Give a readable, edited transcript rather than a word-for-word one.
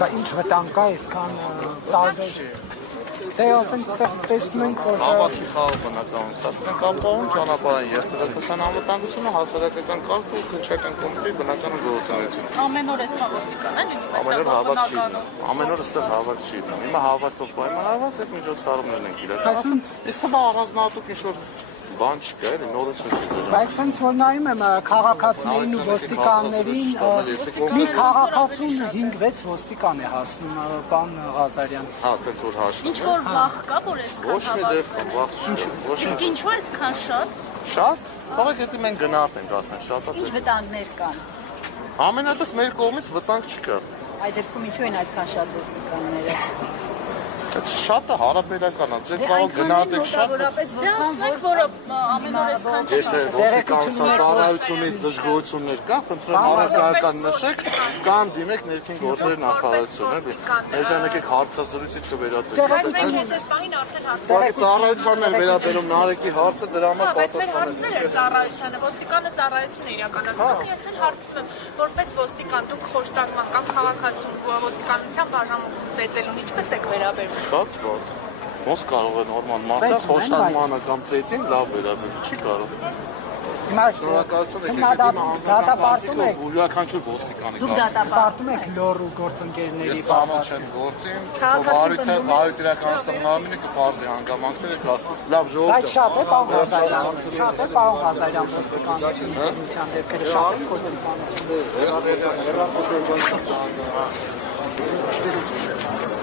Դա ինչ վտանգ կա, այսքան տարբեր։ Դե ասենք այստեղ տեսնում ենք, որ Հավաքի խաղ բնական ընթացքն կապահովում ճանապարհային երթուղեկան անվտանգությունը հասարակական կարգ ու քննչական կոմիտեի բնական գործունեություն։ Ամեն օր էսպա ոստիկան են լինում։ Ամեն օր հավաք չի լինում։ Ամեն օր այստեղ հավաք չի լինում։ Հիմա հավաքով պայմանավորված այդ միջոցառումներն են իրականացնում։ Իսկ թվում առանձնահատուկ ինչ-որ բան չկա, էլի նորություն չի։ Բայց sense որ նայում եմ քաղաքացիներին ու ոստիկաններին, մի քաղաքացուն 5-6 ոստիկան է հասնում, պարոն Ղազարյան։ Հա, դից որ հաշվում։ Ինչ որ վախ կա, որ այսքան Ոչ մի դեպքում վախ չի։ Իսկ ինչու այսքան շատ։ Շատ։ Թողեք եթե մենք գնահատենք արդեն շատ է։ Ինչ վտանգներ կան։ Ամենատես մեր կողմից վտանգ չկա։ Այդ դեպքում ինչու են այսքան շատ ոստիկանները։ Այդ շատը հարաբերական է, ձեր կարող գնահատեք շատ։ Դե ասենք, որ ամեն օր այսքան չի։ Եթե ոստիկանության ծառայությունից դժգոհություններ կան, խնդրեմ առարկայական նշեք կամ դիմեք ներքին գործերի նախարարություն, էլի։ Եթե եկեք հարցազրույցի չվերածեք։ Բայց մենք հետ այս պահին արդեն հարցեր Ուղղակի ծառայությանն էլ վերաբերում Նարեկի հարցը դրա համար հարցներ պատասխանեցին։ է ծառայությանը, ոստիկանը ծառայություն է իրականացնում, ես էլ հարցնում եմ, որպես ոստիկան դուք խոշտակման կամ քաղաքացու ոստիկանության բաժանմունքում ծեծելուն ինչպես եք վերաբերվում։ Շատ վատ։ Ոնց կարող է նորմալ մարդը խոշտակմանը կամ ծեծին լավ վերաբերել, չի կարող։ Հիմա Շնորհակալություն դատապարտում եք, յուրաքանչյուր ոստիկանի Դուք կարգ։ դատապարտում եք լոռու գործընկերների Ես ծանոթ չեմ գործին, հարույթ իրականացնող նամինը կպարզի հանգամանքները կասի։ Լավ Բայց ժողովուրդ։ շատ է պարոն Ղազարյան, շատ է պարոն Ղազարյան ոստիկանների ինքնության դեպքերը շատ է խոսել բանը։